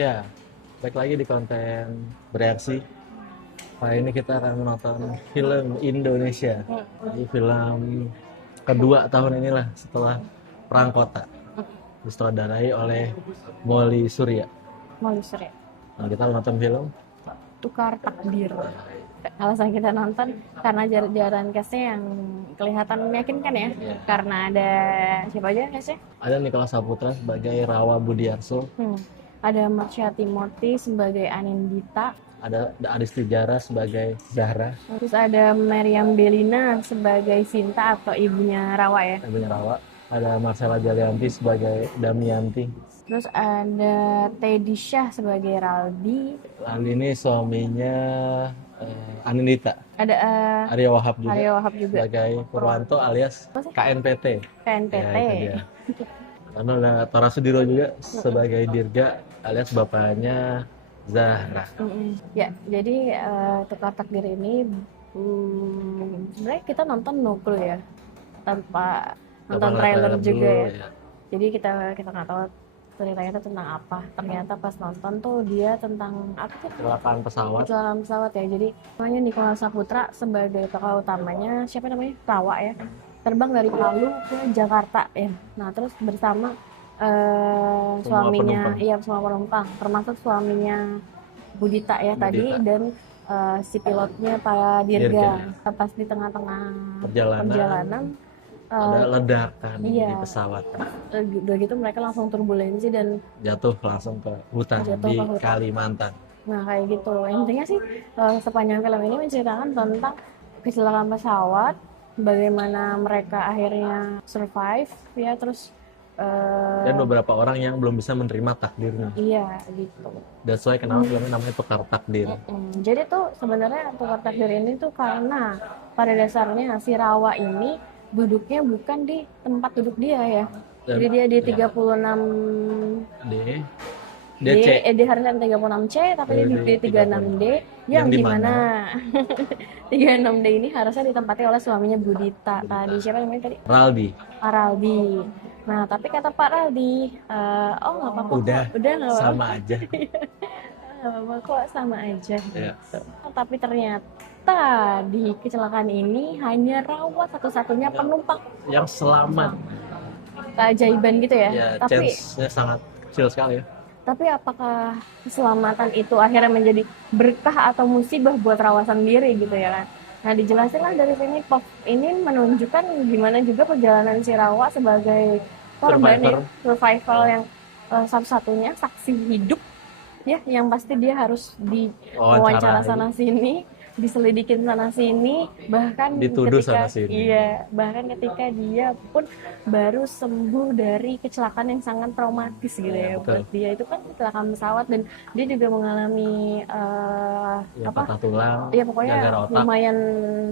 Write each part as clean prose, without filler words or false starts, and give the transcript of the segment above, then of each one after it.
Ya, balik lagi di konten bereaksi. Kali ini kita akan menonton film Indonesia. Ini film kedua tahun inilah setelah Perang Kota. Disutradarai oleh Molly Surya. Molly Surya. Nah, kita menonton film. Tukar Takdir. Alasan kita nonton karena jaran cast-nya yang kelihatan meyakinkan ya. Iya. Karena ada siapa aja cast-nya? Ada Nicholas Saputra sebagai Rawa Budiarso. Ada Marsha Timothy sebagai Anindita. Ada Adisti Jara sebagai Zahra. Terus ada Meriam Belina sebagai Sinta atau ibunya Rawa ya. Ibunya Rawa. Ada Marcella Jalianti sebagai Damianti. Terus ada Teddy Syah sebagai Raldi. Lalu ini suaminya Anindita. Ada Arya Wahab juga. Arya Wahab juga. Sebagai Purwanto alias Apa sih? KNPT. KNPT. Ya, itu dia. Lalu ada Tora Sudiro juga sebagai Dirga alias bapaknya Zahra. Ya, jadi Tukar Takdir ini sebenarnya kita nonton no clue ya, tanpa nonton trailer juga dulu, ya. Jadi kita nggak tahu ceritanya itu tentang apa. Ternyata pas nonton tuh dia tentang apa sih? Kecelakaan pesawat. Kecelakaan pesawat ya. Jadi namanya Nicholas Saputra sebagai tokoh utamanya, siapa namanya? Rawa ya. Terbang dari Palu ke Jakarta ya. Nah terus bersama suaminya, penumpang. iya semua penumpang, termasuk suaminya Budita ya tadi dan si pilotnya Pak Dirga. Pas di tengah-tengah perjalanan ada ledakan iya. di pesawat. Udah gitu mereka langsung turbulensi dan Jatuh langsung ke hutan di Kalimantan. Nah kayak gitu. Intinya sih sepanjang film ini menceritakan tentang kecelakaan pesawat, bagaimana mereka akhirnya survive ya, terus dan beberapa orang yang belum bisa menerima takdirnya. iya gitu. That's why kenapa filmnya namanya Tukar Takdir. Jadi tuh sebenarnya Tukar Takdir ini tuh karena pada dasarnya si Rawa ini duduknya bukan di tempat duduk dia ya. Jadi dia di 36 D harusnya 36C tapi dia di 36D yang dimana 36D ini harusnya ditempati oleh suaminya Budita tadi. Siapa namanya tadi? Raldi. Nah tapi kata Pak Raldi, oh nggak apa-apa, udah nggak apa-apa, sama aja. Nggak apa-apa kok, sama aja. Ya. Tapi ternyata di kecelakaan ini hanya Rawa satu-satunya penumpang yang selamat. Keajaiban gitu ya. Ya, Tapi chance-nya sangat kecil sekali ya. Tapi apakah keselamatan itu akhirnya menjadi berkah atau musibah buat Rawa sendiri gitu ya kan? Nah dijelasin lah dari sini, Pop ini menunjukkan gimana juga perjalanan si Rawa sebagai korban survival yang satu-satunya saksi hidup ya, yang pasti dia harus diwawancara sana sini, diselidikin sana sini, bahkan dituduh ketika sana sini. Iya, bahkan ketika dia pun baru sembuh dari kecelakaan yang sangat traumatis gitu ya buat dia. Itu kan kecelakaan pesawat dan dia juga mengalami patah tulang. Iya pokoknya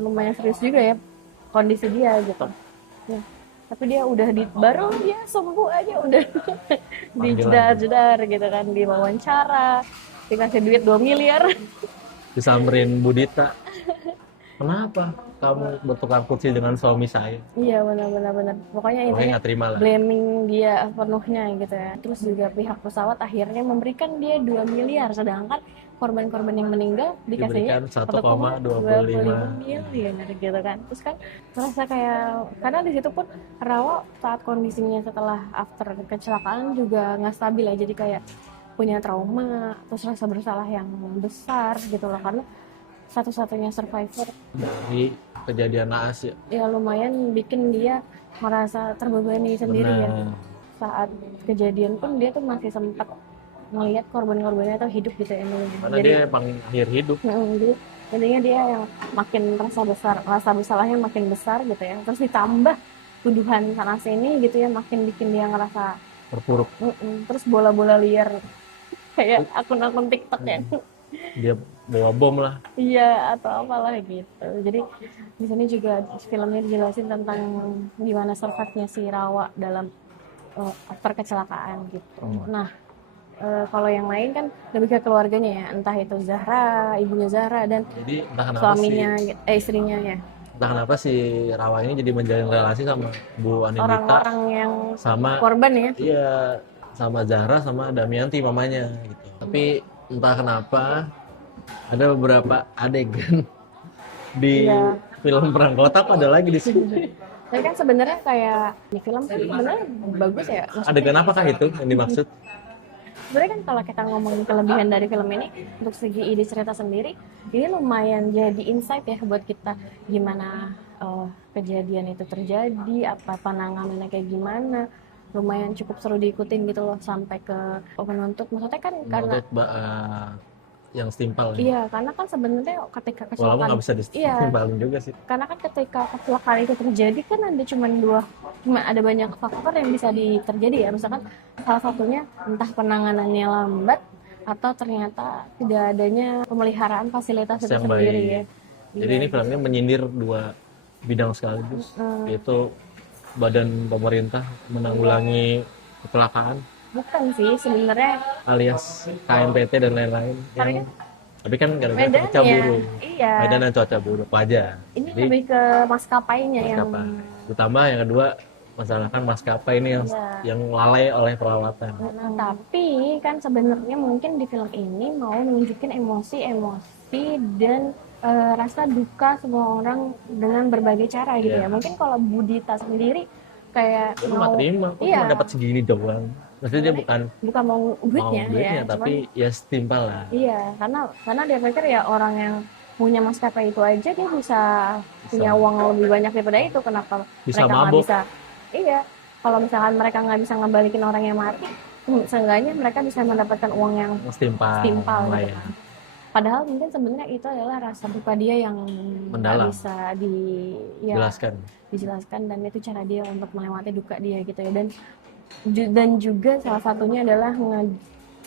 lumayan serius juga ya kondisi dia gitu. Ya. Tapi dia udah baru dia sembuh aja udah dijedar-jedar gitu kan, di wawancara, dikasih duit 2 miliar. Disamperin Budita. Kenapa kamu bertukar kursi dengan suami saya? Iya benar. Pokoknya intinya blaming dia penuhnya gitu ya. Terus juga pihak pesawat akhirnya memberikan dia 2 miliar, sedangkan korban-korban yang meninggal dikasihnya 1,25 miliar gitu kan. Terus kan merasa kayak, karena di situ pun Rawa saat kondisinya setelah after kecelakaan juga nggak stabil ya, jadi kayak punya trauma, terus rasa bersalah yang besar gitu loh, karena satu-satunya survivor dari kejadian naas ya. Ya lumayan bikin dia merasa terbebani sendiri ya. Saat kejadian pun dia tuh masih sempat melihat korban-korbannya tuh hidup gitu ya. Karena jadi, dia paling akhir hidup. Jadi intinya dia yang makin rasa bersalahnya makin besar gitu ya. Terus ditambah tuduhan sana sini gitu ya, makin bikin dia ngerasa terpuruk. Terus bola-bola liar kayak akun-akun TikTok ya. Dia bawa bom lah. Iya, atau apalah gitu. Jadi di sini juga filmnya dijelasin tentang gimana survive-nya si Rawa dalam after kecelakaan gitu. Nah, kalau yang lain kan lebih ke keluarganya ya, entah itu Zahra, ibunya Zahra dan suaminya, istrinya ya. Entah kenapa si Rawa ini jadi menjalin relasi sama Bu Anindita, orang-orang yang sama korban ya. Iya, sama Zahra sama Damianti mamanya gitu. Tapi entah kenapa ada beberapa adegan di film Perang Kota kok ada lagi di sini. Tapi kan sebenarnya kayak di film kan sebenarnya bagus ya. Adegan apakah itu yang dimaksud? Sebenarnya kan kalau kita ngomongin kelebihan dari film ini, untuk segi ide cerita sendiri, ini lumayan jadi insight ya buat kita gimana kejadian itu terjadi, apa penanganannya kayak gimana. Lumayan cukup seru diikutin gitu loh sampai ke penuntut. Maksudnya kan karena yang setimpal ya? Iya, karena kan sebenarnya ketika kecelakaan, walaupun nggak bisa ditimpalin juga sih. Karena kan ketika kecelakaan itu terjadi kan ada cuma ada banyak faktor yang bisa terjadi ya. Misalkan salah satunya entah penanganannya lambat atau ternyata tidak adanya pemeliharaan fasilitas itu sendiri ya. Jadi ini filmnya menyindir dua bidang sekaligus, yaitu badan pemerintah menanggulangi kecelakaan. Bukan sih sebenarnya, alias KMPT dan lain-lain yang, tapi kan gara-gara cuaca buruk. Iya. Medan dan cuaca buruk aja. Ini jadi, lebih ke maskapainya yang utama. Yang kedua masalah kan maskapai ini yang lalai oleh perawatan. Tapi kan sebenarnya mungkin di film ini mau nunjukin emosi dan rasa duka semua orang dengan berbagai cara gitu ya. Mungkin kalau Budita sendiri kayak mau terima, mau dapat segini doang. Maksudnya dia bukan mau duitnya tapi cuman, ya setimpal lah. Iya, karena dia pikir ya orang yang punya maskapai itu aja dia bisa punya uang lebih banyak daripada itu. Kenapa bisa mereka nggak bisa? Iya, kalau misalkan mereka nggak bisa ngembalikin orang yang mati, seenggaknya mereka bisa mendapatkan uang yang setimpal gitu kan. Padahal mungkin sebenarnya itu adalah rasa duka dia yang nggak bisa dijelaskan, dan itu cara dia untuk melewati duka dia gitu ya. Dan juga salah satunya adalah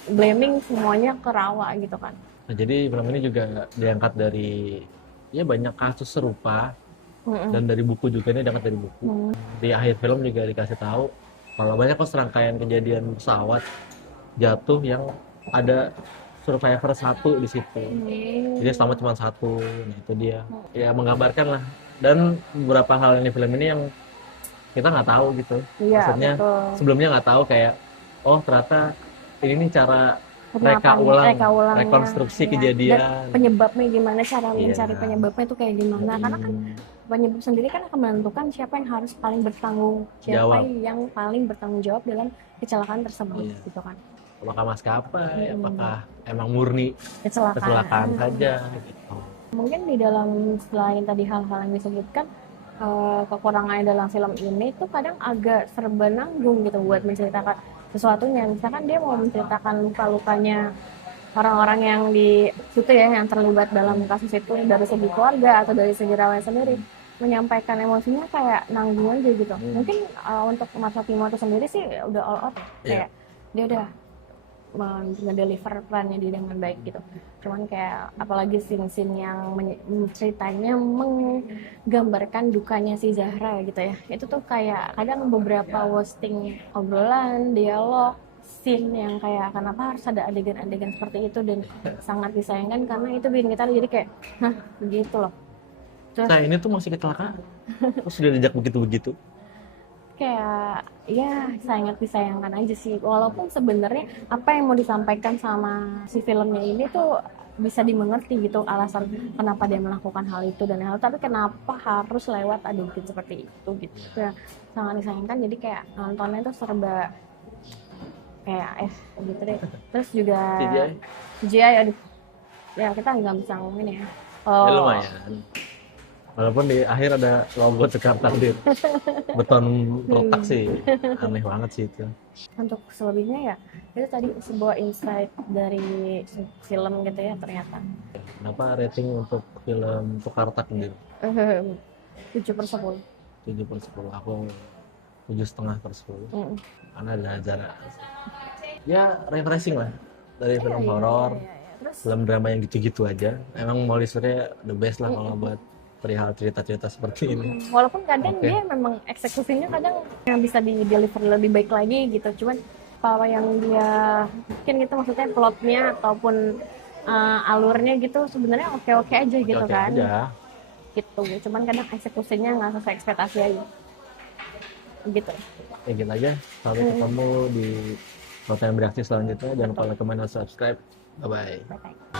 blaming semuanya ke Rawa gitu kan. Nah, jadi film ini juga diangkat dari banyak kasus serupa dan dari buku juga, ini diangkat dari buku. Di akhir film juga dikasih tahu kalau banyak serangkaian kejadian pesawat jatuh yang ada survivor satu di situ. Jadi selamat cuma satu. Nah itu dia. Ya menggambarkan lah. Dan beberapa hal di film ini yang kita nggak tahu gitu. Maksudnya betul. Sebelumnya nggak tahu kayak ternyata ini nih cara reka ulang rekonstruksi kejadian. Dan penyebabnya gimana, cara mencari penyebabnya itu kayak gimana. Karena kan penyebab sendiri kan akan menentukan siapa yang harus paling bertanggung jawab dalam kecelakaan tersebut gitu kan. Apakah maskapai, apakah emang murni kecelakaan saja gitu. Mungkin di dalam selain tadi hal-hal yang disebutkan, kekurangannya dalam film ini tuh kadang agak serba nanggung gitu buat menceritakan sesuatunya. Misalkan dia mau menceritakan luka-lukanya orang-orang yang di situ ya, yang terlibat dalam kasus itu dari segi keluarga atau dari segi Rawa sendiri, menyampaikan emosinya kayak nanggung aja gitu. Mungkin untuk Mas Timo itu sendiri sih udah all out kayak dia udah mendeliver perannya dia dengan baik gitu. Cuman kayak apalagi scene-scene yang ceritanya menggambarkan dukanya si Zahra gitu ya, itu tuh kayak kadang beberapa wasting obrolan, dialog, scene yang kayak kenapa harus ada adegan-adegan seperti itu, dan sangat disayangkan karena itu bikin kita jadi kayak begitu loh. Terus, ini tuh masih kecelakaan terus sudah dijak begitu-begitu, kayak sangat disayangkan aja sih. Walaupun sebenarnya apa yang mau disampaikan sama si filmnya ini tuh bisa dimengerti gitu, alasan kenapa dia melakukan hal itu dan hal, tapi kenapa harus lewat adegan seperti itu gitu. Ya, sangat disayangkan. Jadi kayak nontonnya tuh serba kayak gitu deh. Terus juga CGI aduh ya kita nggak bisa ngomongin ya. Lumayan. Walaupun di akhir ada logo Cekar Takdir beton retak sih, aneh banget sih itu. Untuk selebihnya ya itu tadi sebuah insight dari film gitu ya ternyata. Kenapa rating untuk film Cekar Takdir? 7/10. 7/10, aku 7,5/10. Karena ada Zara. Ya refreshing lah dari film horor, film drama yang gitu-gitu aja. Emang Molly Surya the best lah kalau buat perihal cerita-cerita seperti ini. Walaupun kadang dia memang eksekusinya kadang yang bisa di-deliver lebih baik lagi gitu. Cuman kalau yang dia bikin gitu, maksudnya plotnya ataupun alurnya gitu sebenarnya oke-oke aja gitu kan. Gitu. Cuman kadang eksekusinya nggak sesuai ekspektasi aja. Gitu. Ya gitu aja. Sampai ketemu di konten bereaksi selanjutnya. Jangan lupa like, comment, dan subscribe. Bye bye. Bye bye.